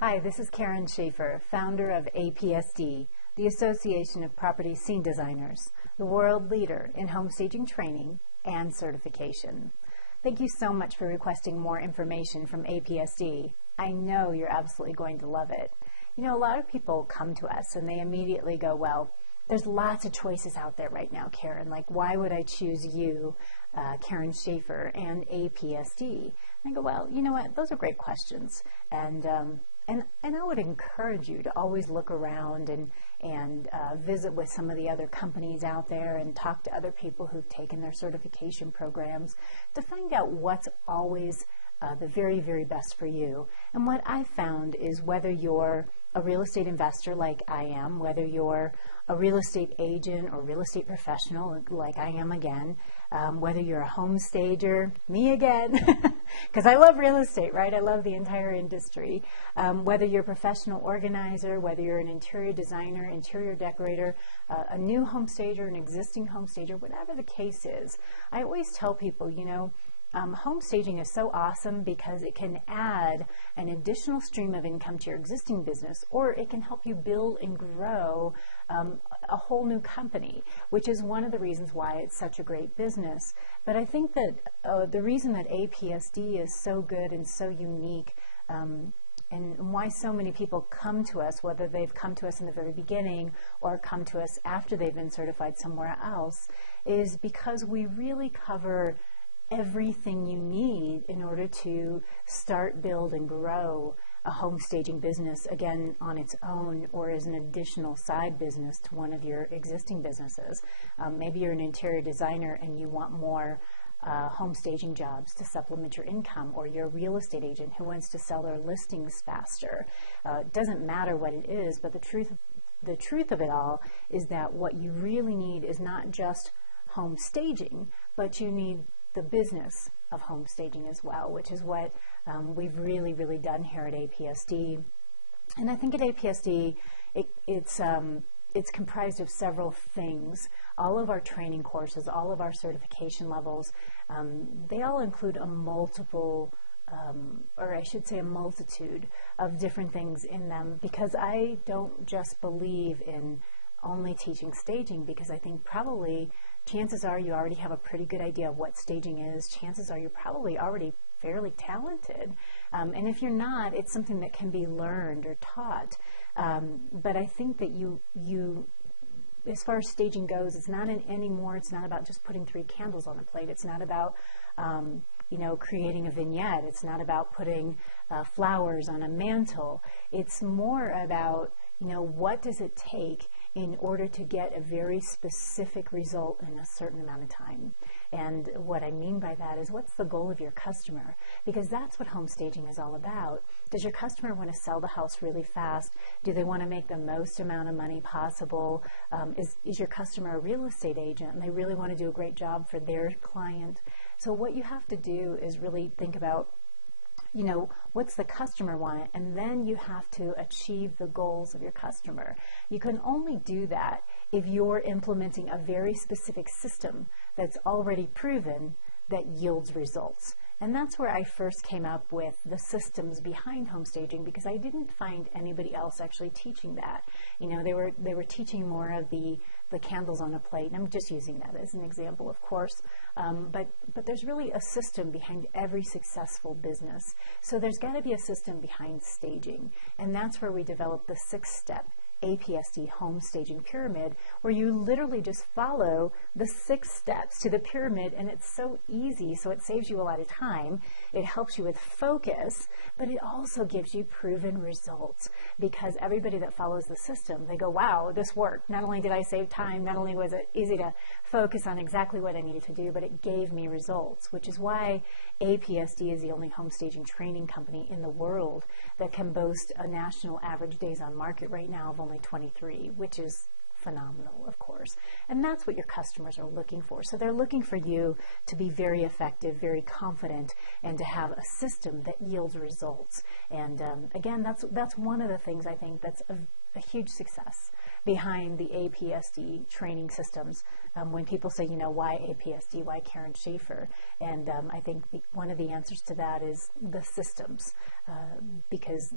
Hi, this is Karen Schaefer, founder of APSD, the Association of Property Scene Designers, the world leader in home staging training and certification. Thank you so much for requesting more information from APSD. I know you're absolutely going to love it. You know, a lot of people come to us and they immediately go, well, there's lots of choices out there right now, Karen. Like, why would I choose you, Karen Schaefer, and APSD? And I go, well, you know what? Those are great questions. And I would encourage you to always look around and visit with some of the other companies out there and talk to other people who've taken their certification programs to find out what's always the very, very best for you. And what I've found is whether you're a real estate investor like I am, whether you're a real estate agent or real estate professional like I am again, whether you're a home stager, me again, because I love real estate, right? I love the entire industry. Whether you're a professional organizer, whether you're an interior designer, interior decorator, a new home stager, an existing home stager, whatever the case is, I always tell people, you know, home staging is so awesome because it can add an additional stream of income to your existing business, or it can help you build and grow a whole new company, which is one of the reasons why it's such a great business. But I think that the reason that APSD is so good and so unique, and why so many people come to us, whether they've come to us in the very beginning or come to us after they've been certified somewhere else, is because we really cover everything you need in order to start, build, and grow a home staging business, again, on its own or as an additional side business to one of your existing businesses. Maybe you're an interior designer and you want more home staging jobs to supplement your income, or you're a real estate agent who wants to sell their listings faster. It doesn't matter what it is, but the truth of it all is that what you really need is not just home staging, but you need the business of home staging as well, which is what we've really, really done here at APSD. And I think at APSD, it's comprised of several things. All of our training courses, all of our certification levels, they all include a multitude of different things in them, because I don't just believe in only teaching staging, because I think probably chances are you already have a pretty good idea of what staging is. Chances are you're probably already fairly talented. And if you're not, it's something that can be learned or taught. But I think that you, as far as staging goes, it's not anymore. It's not about just putting 3 candles on a plate. It's not about creating a vignette. It's not about putting flowers on a mantle. It's more about, what does it take in order to get a very specific result in a certain amount of time. And what I mean by that is, what's the goal of your customer? Because that's what home staging is all about. Does your customer want to sell the house really fast? Do they want to make the most amount of money possible? Is your customer a real estate agent and they really want to do a great job for their client? So what you have to do is really think about, what's the customer want, and then you have to achieve the goals of your customer. You can only do that if you're implementing a very specific system that's already proven that yields results. And that's where I first came up with the systems behind home staging, because I didn't find anybody else actually teaching that. They were teaching more of the candles on a plate, and I'm just using that as an example, of course. But there's really a system behind every successful business. So there's got to be a system behind staging, and that's where we developed the 6-step APSD home staging pyramid, where you literally just follow the 6 steps to the pyramid, and it's so easy, so it saves you a lot of time. It helps you with focus, but it also gives you proven results, because everybody that follows the system, they go, wow, this worked. Not only did I save time, not only was it easy to focus on exactly what I needed to do, but it gave me results, which is why APSD is the only home staging training company in the world that can boast a national average days on market right now of only 23, which is phenomenal, of course. And that's what your customers are looking for. So they're looking for you to be very effective, very confident, and to have a system that yields results. And again, that's one of the things I think that's a huge success behind the APSD training systems when people say, why APSD, why Karen Schaefer? And I think one of the answers to that is the systems, because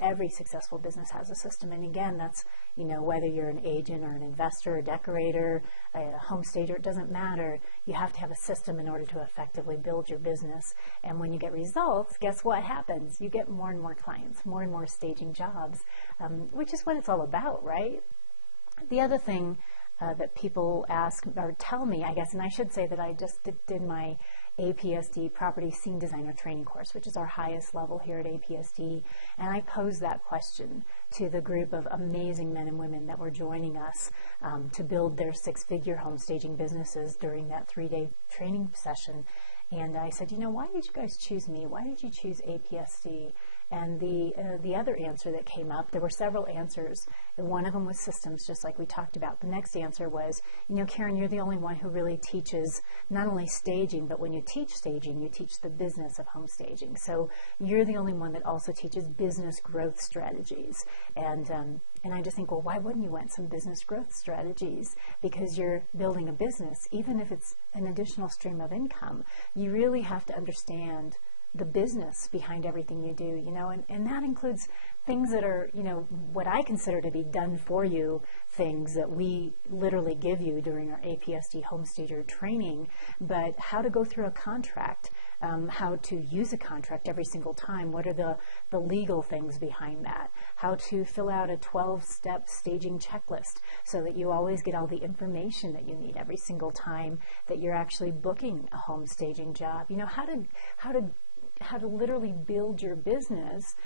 every successful business has a system. And again, that's, whether you're an agent or an investor, a decorator, a home stager, it doesn't matter. You have to have a system in order to effectively build your business. And when you get results, guess what happens? You get more and more clients, more and more staging jobs, which is what it's all about, right? The other thing that people ask or tell me, I guess, and I should say that I just did my APSD Property Scene Designer Training course, which is our highest level here at APSD, and I posed that question to the group of amazing men and women that were joining us to build their six-figure home staging businesses during that 3-day training session. And I said, why did you guys choose me? Why did you choose APSD? And the other answer that came up, there were several answers, and one of them was systems, just like we talked about. The next answer was, Karen, you're the only one who really teaches not only staging, but when you teach staging, you teach the business of home staging. So you're the only one that also teaches business growth strategies. And I just think, well, why wouldn't you want some business growth strategies? Because you're building a business, even if it's an additional stream of income, you really have to understand the business behind everything you do, and that includes things that are, what I consider to be done for you, things that we literally give you during our APSD home stager training, but how to go through a contract, how to use a contract every single time, what are the legal things behind that, how to fill out a 12-step staging checklist so that you always get all the information that you need every single time that you're actually booking a home staging job, how to literally build your business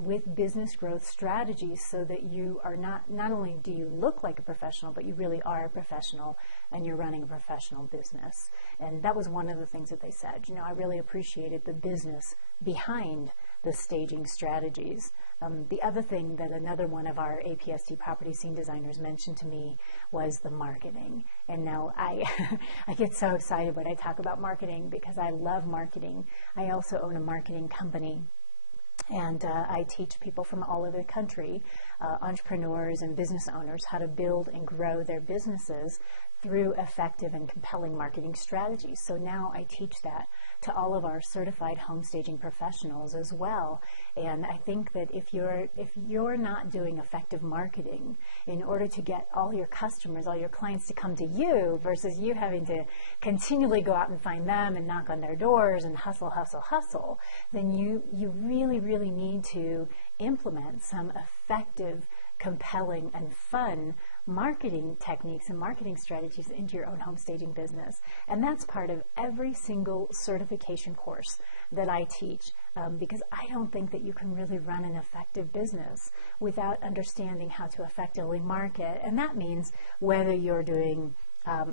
with business growth strategies so that you are not only do you look like a professional, but you really are a professional and you're running a professional business. And that was one of the things that they said. I really appreciated the business behind the staging strategies. The other thing that another one of our APSD property scene designers mentioned to me was the marketing. And now I get so excited when I talk about marketing because I love marketing. I also own a marketing company. And I teach people from all over the country, entrepreneurs and business owners, how to build and grow their businesses through effective and compelling marketing strategies. So now I teach that to all of our certified home staging professionals as well. And I think that if you're not doing effective marketing in order to get all your customers, all your clients to come to you versus you having to continually go out and find them and knock on their doors and hustle, then you really, really need to implement some effective, compelling, and fun marketing techniques and marketing strategies into your own home staging business. And that's part of every single certification course that I teach, because I don't think that you can really run an effective business without understanding how to effectively market. And that means whether you're doing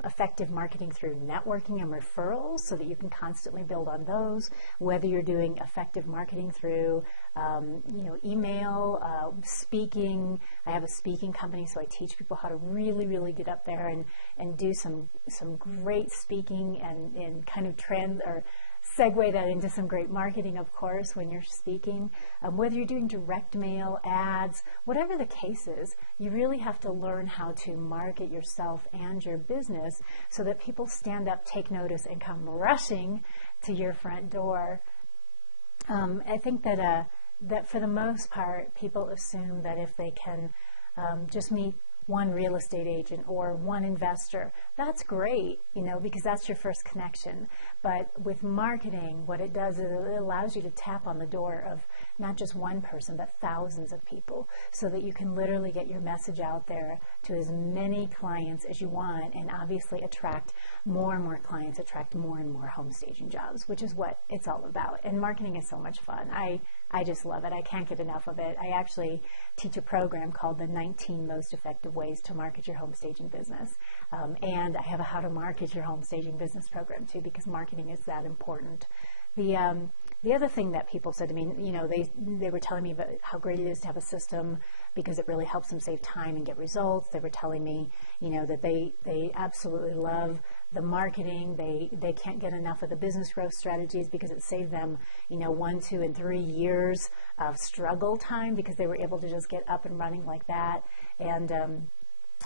effective marketing through networking and referrals so that you can constantly build on those, whether you're doing effective marketing through email, speaking. I have a speaking company, so I teach people how to really, really get up there and do some great speaking and kind of segue that into some great marketing, of course, when you're speaking. Whether you're doing direct mail, ads, whatever the case is, you really have to learn how to market yourself and your business so that people stand up, take notice, and come rushing to your front door. I think that for the most part, people assume that if they can just meet one real estate agent or one investor, that's great, because that's your first connection. But with marketing, what it does is it allows you to tap on the door of not just one person, but thousands of people so that you can literally get your message out there to as many clients as you want and obviously attract more and more clients, attract more and more home staging jobs, which is what it's all about. And marketing is so much fun. I just love it. I can't get enough of it. I actually teach a program called the 19 Most Effective Ways to Market Your Home Staging Business. And I have a How to Market Your Home Staging Business program too, because marketing is that important. The other thing that people said to me, they were telling me about how great it is to have a system because it really helps them save time and get results. They were telling me, that they absolutely love the marketing. They can't get enough of the business growth strategies because it saved them, 1, 2, and 3 years of struggle time because they were able to just get up and running like that. And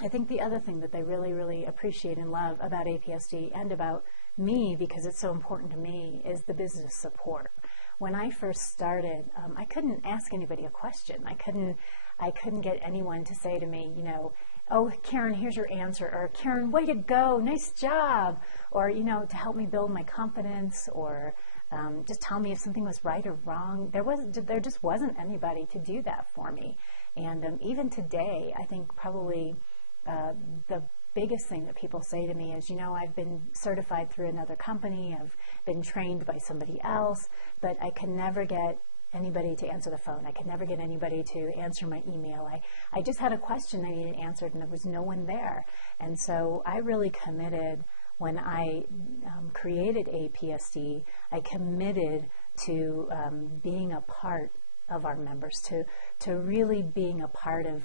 I think the other thing that they really, really appreciate and love about APSD and about me, because it's so important to me, is the business support. When I first started, I couldn't ask anybody a question. I couldn't get anyone to say to me, you know, oh, Karen, here's your answer, or Karen, way to go, nice job, or, you know, to help me build my confidence, or just tell me if something was right or wrong. There just wasn't anybody to do that for me. And even today, I think probably the biggest thing that people say to me is, you know, I've been certified through another company, I've been trained by somebody else, but I can never get anybody to answer the phone. I could never get anybody to answer my email. I just had a question I needed answered and there was no one there. And so I really committed when I created APSD, I committed to being a part of our members, to really being a part of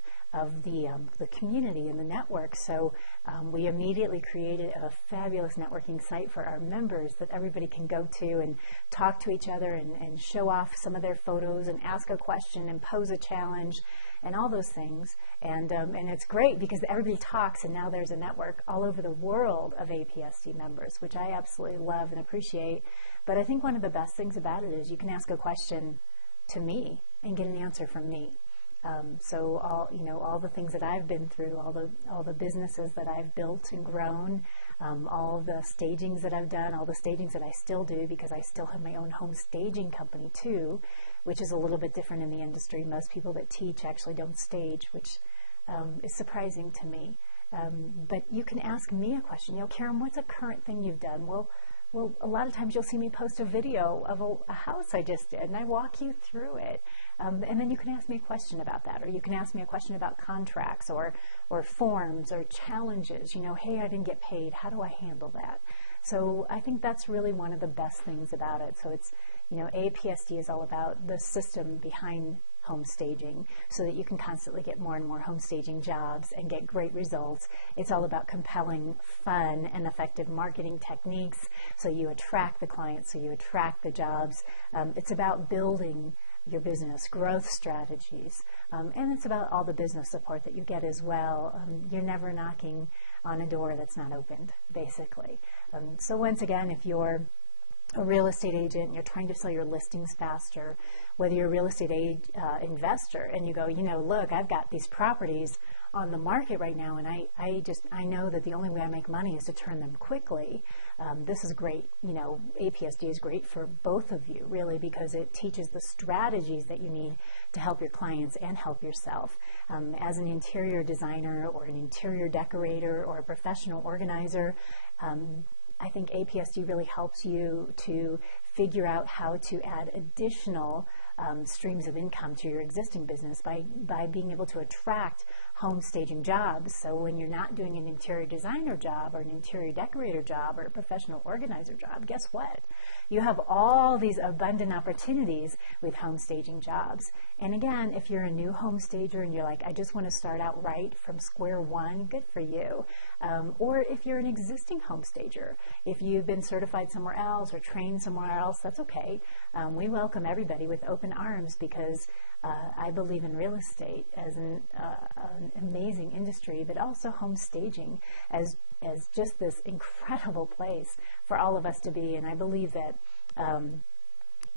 the community and the network. So we immediately created a fabulous networking site for our members that everybody can go to and talk to each other and show off some of their photos and ask a question and pose a challenge and all those things. And it's great because everybody talks, and now there's a network all over the world of APSD members, which I absolutely love and appreciate. But I think one of the best things about it is you can ask a question to me and get an answer from me. So all the things that I've been through, all the businesses that I've built and grown, all the stagings that I've done, all the stagings that I still do, because I still have my own home staging company too, which is a little bit different in the industry. Most people that teach actually don't stage, which is surprising to me. But you can ask me a question. You know, Karen, what's a current thing you've done? Well, a lot of times you'll see me post a video of a house I just did, and I walk you through it. And then you can ask me a question about that, or you can ask me a question about contracts or forms or challenges. You know, hey, I didn't get paid. How do I handle that? So I think that's really one of the best things about it. So it's, you know, APSD is all about the system behind home staging so that you can constantly get more and more home staging jobs and get great results. It's all about compelling, fun, and effective marketing techniques so you attract the clients, so you attract the jobs. It's about building your business, growth strategies, and it's about all the business support that you get as well. You're never knocking on a door that's not opened, basically. So once again, if you're a real estate agent, you're trying to sell your listings faster, whether you're a real estate investor and you go, you know, look, I've got these properties on the market right now, and I know that the only way I make money is to turn them quickly. This is great. You know, APSD is great for both of you, really, because it teaches the strategies that you need to help your clients and help yourself. As an interior designer or an interior decorator or a professional organizer, I think APSD really helps you to figure out how to add additional streams of income to your existing business by being able to attract home staging jobs. So when you're not doing an interior designer job or an interior decorator job or a professional organizer job, guess what? You have all these abundant opportunities with home staging jobs. And again, if you're a new home stager and you're like, I just want to start out right from square one, good for you. Or if you're an existing home stager, if you've been certified somewhere else or trained somewhere else, that's okay. We welcome everybody with open arms because I believe in real estate as an amazing industry, but also home staging as just this incredible place for all of us to be. And I believe that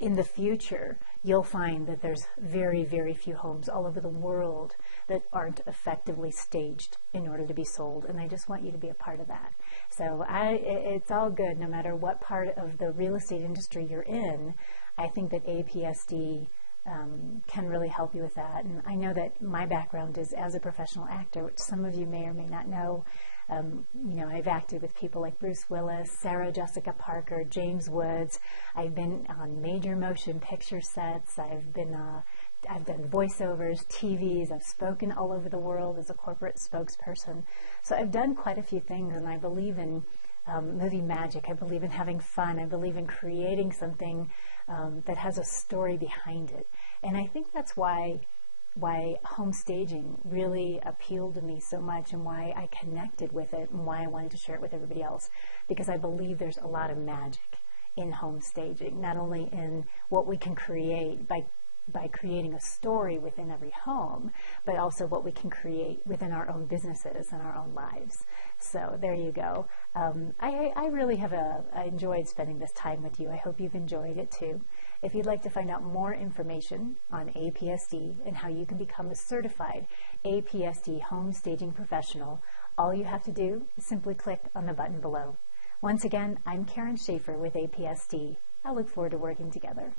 in the future, you'll find that there's very, very few homes all over the world that aren't effectively staged in order to be sold. And I just want you to be a part of that. So it's all good no matter what part of the real estate industry you're in. I think that APSD can really help you with that. And I know that my background is as a professional actor, which some of you may or may not know. You know, I've acted with people like Bruce Willis, Sarah Jessica Parker, James Woods. I've been on major motion picture sets. I've done voiceovers, TVs. I've spoken all over the world as a corporate spokesperson. So I've done quite a few things, and I believe in movie magic. I believe in having fun. I believe in creating something that has a story behind it. And I think that's why home staging really appealed to me so much, and why I connected with it, and why I wanted to share it with everybody else, because I believe there's a lot of magic in home staging, not only in what we can create by by creating a story within every home, but also what we can create within our own businesses and our own lives. So there you go. I really I enjoyed spending this time with you. I hope you've enjoyed it too. If you'd like to find out more information on APSD and how you can become a certified APSD home staging professional, all you have to do is simply click on the button below. Once again, I'm Karen Schaefer with APSD. I look forward to working together.